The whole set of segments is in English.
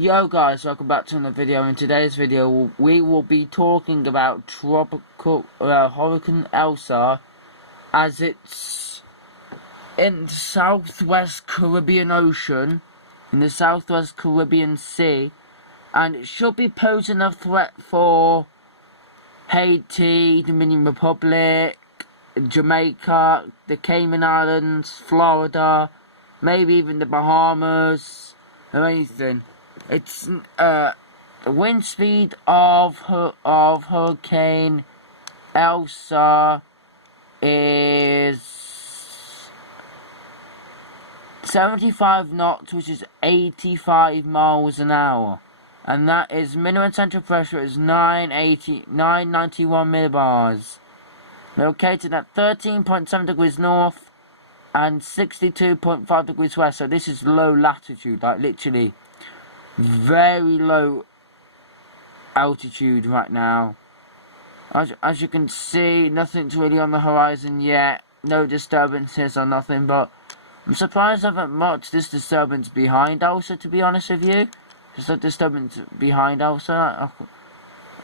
Yo guys, welcome back to another video. In today's video we will be talking about tropical Hurricane Elsa, as it's in the southwest Caribbean Ocean, in the southwest Caribbean Sea, and it should be posing a threat for Haiti, Dominican Republic, Jamaica, the Cayman Islands, Florida, maybe even the Bahamas, or anything. It's the wind speed of Hurricane Elsa is 75 knots, which is 85 miles an hour, and that is minimum central pressure is 991 millibars. Located at 13.7 degrees north and 62.5 degrees west. So this is low latitude, like literally very low altitude right now. As you can see, nothing's really on the horizon yet. No disturbances or nothing, but I'm surprised I haven't much this disturbance behind Elsa, to be honest with you. Just a disturbance behind Elsa,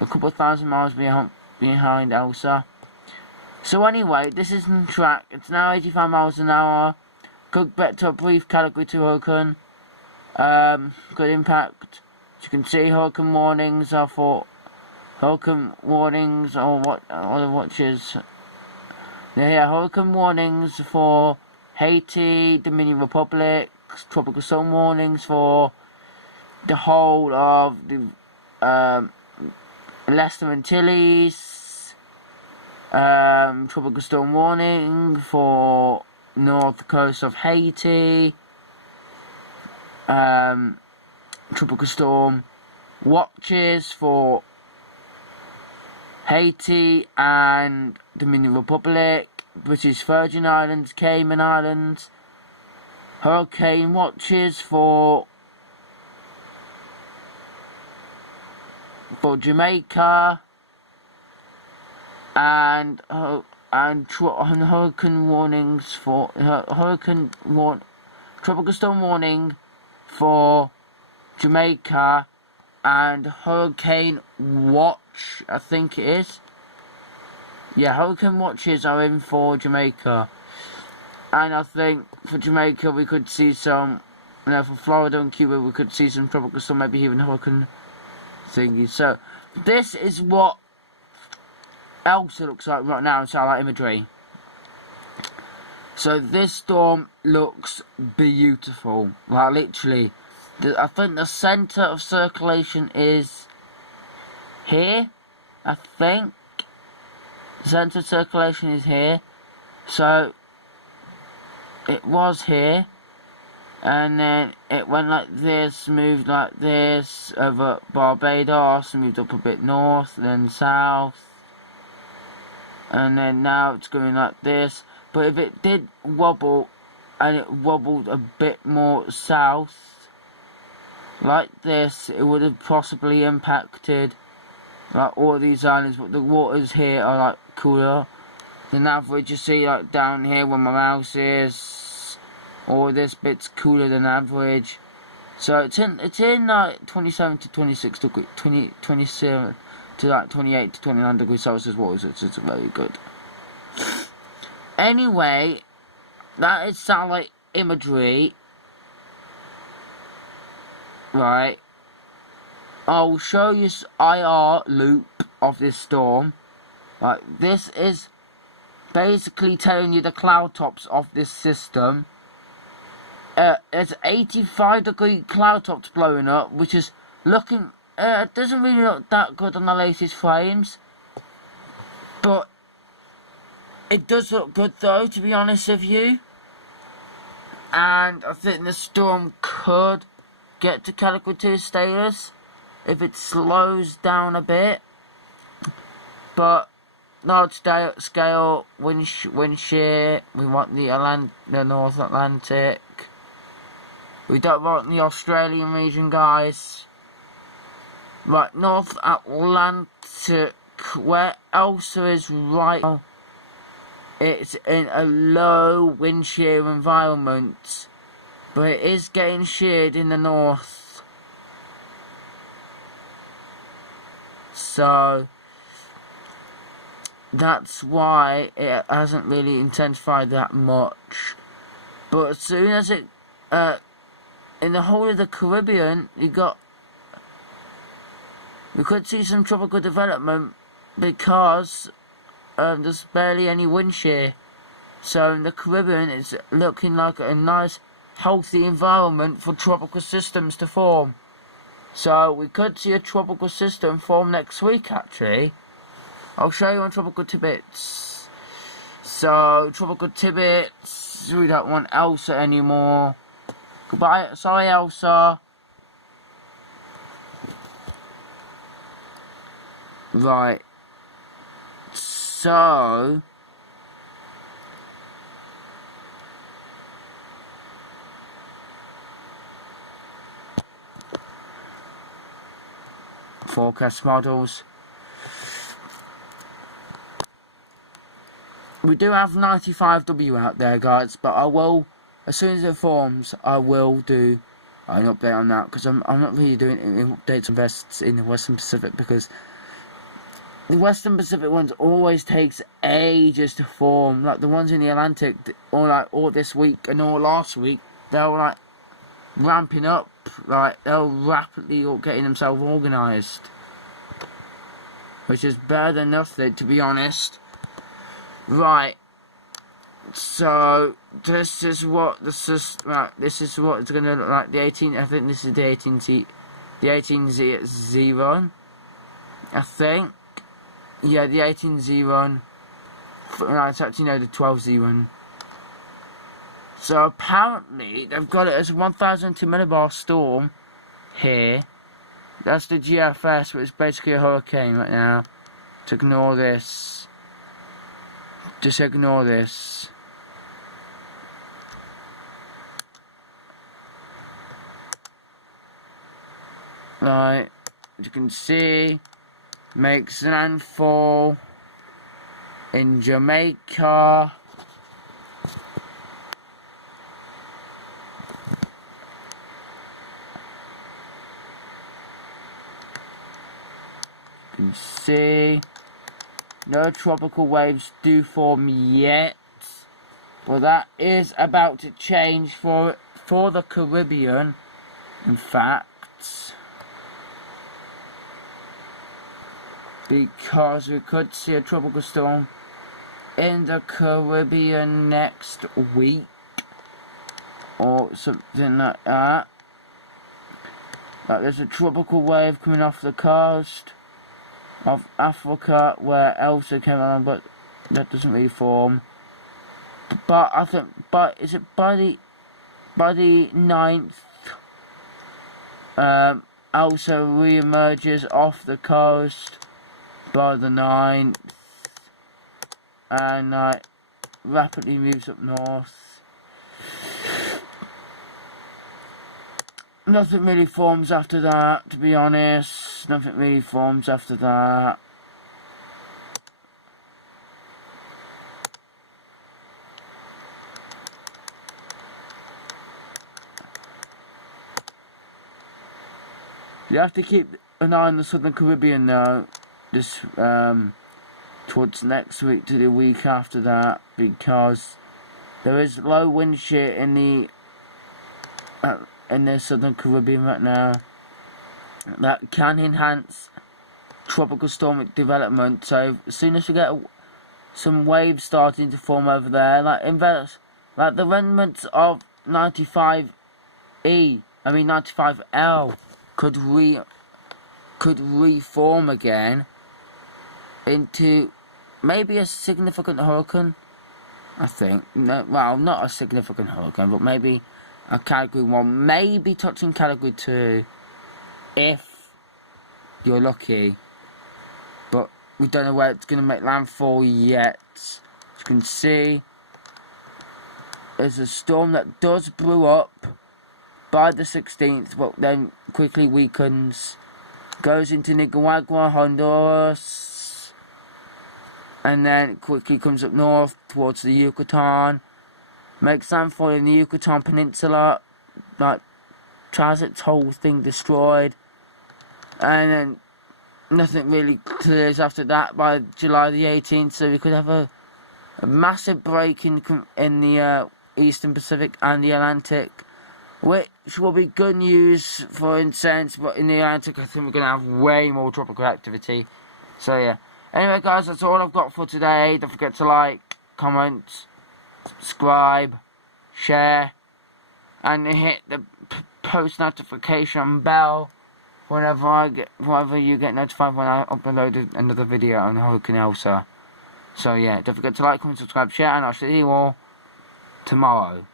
a couple thousand miles behind Elsa. So anyway, this is on track. It's now 85 miles an hour. Could get to a brief category 2 hurricane. Good impact. As you can see, hurricane warnings are for hurricane warnings or the watches. Yeah, hurricane warnings for Haiti, Dominican Republic, tropical storm warnings for the whole of the Leicester Antilles, tropical storm warning for north coast of Haiti, tropical storm watches for Haiti and Dominican Republic, British Virgin Islands, Cayman Islands, hurricane watches for Jamaica, and hurricane warnings for tropical storm warning for Jamaica, and hurricane watch, I think it is. Yeah, hurricane watches are in for Jamaica, and I think for Jamaica we could see some, for Florida and Cuba we could see some tropical storm, maybe even hurricane thingy. So this is what Elsa looks like right now in satellite imagery. So this storm looks beautiful, like literally. I think the centre of circulation is here. I think the centre of circulation is here. So it was here, and then it went like this, moved like this over Barbados, moved up a bit north, then south, and then now it's going like this. But if it did wobble, and it wobbled a bit more south like this, it would have possibly impacted like all these islands, but the waters here are like cooler than average. You see, like down here where my mouse is, all this bit's cooler than average. So it's in like 27 to 26 degrees, 27 to like 28 to 29 degrees Celsius waters. It's very good. Anyway, that is satellite imagery. Right, I'll show you IR loop of this storm. Right, this is basically telling you the cloud tops of this system. It's 85-degree cloud tops blowing up, which is looking, it doesn't really look that good on the latest frames, but it does look good though, to be honest with you. And I think the storm could get to category 2 status if it slows down a bit, but large scale wind shear. We want the North Atlantic. We don't want the Australian region, guys. Right, North Atlantic, where Elsa is right now, it's in a low wind shear environment, but it is getting sheared in the north. So that's why it hasn't really intensified that much. But as soon as it, in the whole of the Caribbean, we could see some tropical development because there's barely any wind shear. So in the Caribbean, it's looking like a nice, healthy environment for tropical systems to form. So we could see a tropical system form next week, actually. I'll show you on tropical tidbits. So, tropical tidbits, we don't want Elsa anymore. Goodbye, sorry Elsa. Right. So forecast models. We do have 95W out there, guys, but I will, as soon as it forms, I will do an update on that, because I'm not really doing any updates on vests in the Western Pacific, because the Western Pacific ones always takes ages to form. Like the ones in the Atlantic, all this week and all last week, they're like ramping up, like they're rapidly getting themselves organised, which is better than nothing, to be honest. Right, so this is what this is what it's gonna look like. The 18, I think this is the 18Z, the 18Z run. I think, yeah, the 18Z run. No, it's actually no, the 12Z run. So apparently they've got it as a 1,002 millibar storm here. That's the GFS, which is basically a hurricane right now. To ignore this. Just ignore this. Right, as you can see, makes landfall in Jamaica. You can see. No tropical waves do form yet. Well, that is about to change for the Caribbean, in fact. Because we could see a tropical storm in the Caribbean next week. Or something like that. Like there's a tropical wave coming off the coast of Africa where Elsa came on, but that doesn't really form. But I think, is it by the 9th, Elsa re-emerges off the coast by the 9th, and rapidly moves up north. Nothing really forms after that, to be honest. Nothing really forms after that. You have to keep an eye on the Southern Caribbean though, this towards next week to the week after that, because there is low wind shear in the Southern Caribbean right now that can enhance tropical storm development. So as soon as we get some waves starting to form over there, like the remnants of 95L could reform again into maybe a significant hurricane. I think, no, well, not a significant hurricane, but maybe a category 1, maybe touching category 2, if you're lucky. But we don't know where it's going to make landfall yet. As you can see, there's a storm that does brew up by the 16th, but then quickly weakens, goes into Nicaragua, Honduras, and then quickly comes up north towards the Yucatan. Makes landfall in the Yucatan Peninsula, like tries its whole thing destroyed, and then nothing really clears after that by July the 18th, so we could have a massive break in the Eastern Pacific and the Atlantic, which will be good news for incense, but in the Atlantic I think we're going to have way more tropical activity. So yeah, anyway guys, that's all I've got for today. Don't forget to like, comment, subscribe, share, and hit the post notification bell whenever you get notified when I upload another video on Hurricane Elsa. So yeah, don't forget to like, comment, subscribe, share, and I'll see you all tomorrow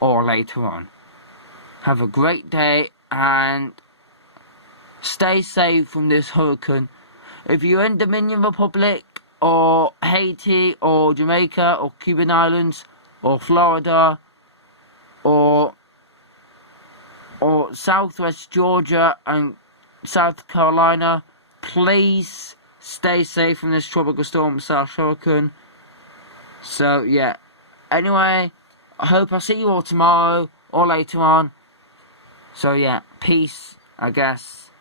or later on. Have a great day and stay safe from this hurricane. If you're in Dominican Republic or Haiti or Jamaica or Cuban Islands or Florida or Southwest Georgia and South Carolina, please stay safe from this tropical storm / hurricane. So yeah, anyway, I hope I'll see you all tomorrow or later on. So yeah, peace, I guess.